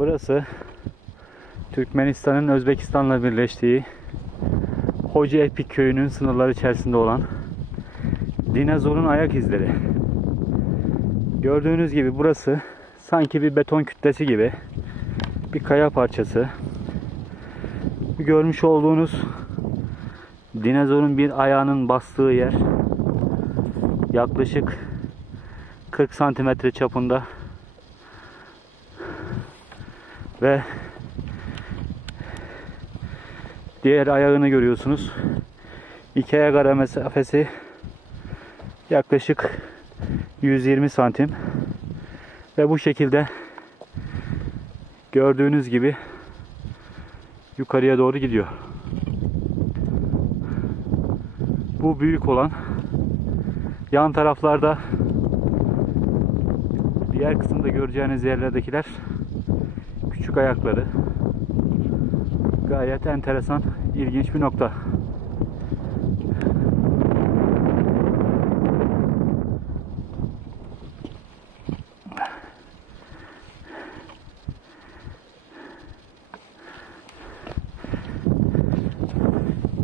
Burası Türkmenistan'ın Özbekistan'la birleştiği Hoca Epik köyünün sınırları içerisinde olan dinozorun ayak izleri. Gördüğünüz gibi burası sanki bir beton kütlesi gibi bir kaya parçası. Bu görmüş olduğunuz dinozorun bir ayağının bastığı yer yaklaşık 40 santimetre çapında ve diğer ayağını görüyorsunuz. İki ayak ara mesafesi yaklaşık 120 santim ve bu şekilde gördüğünüz gibi yukarıya doğru gidiyor. Bu büyük olan, yan taraflarda diğer kısımda göreceğiniz yerlerdekiler küçük ayakları. Gayet enteresan, ilginç bir nokta.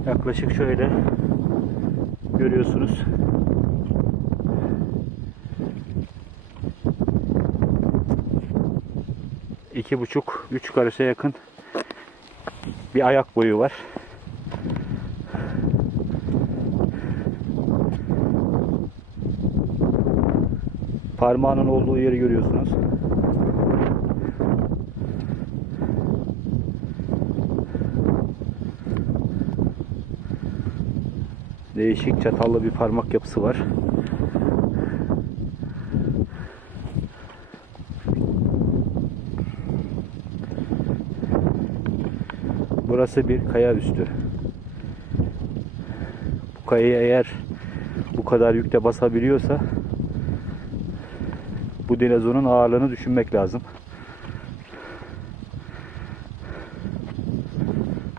Yaklaşık şöyle görüyorsunuz. İki buçuk, 3 karışa yakın bir ayak boyu var. Parmağının olduğu yeri görüyorsunuz. Değişik çatallı bir parmak yapısı var. Burası bir kaya üstü. Bu kayayı eğer bu kadar yükle basabiliyorsa bu dinozorun ağırlığını düşünmek lazım.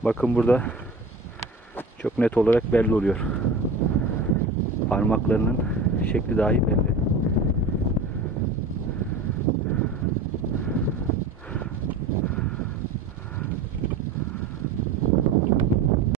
Bakın burada çok net olarak belli oluyor. Parmaklarının şekli dahi belli.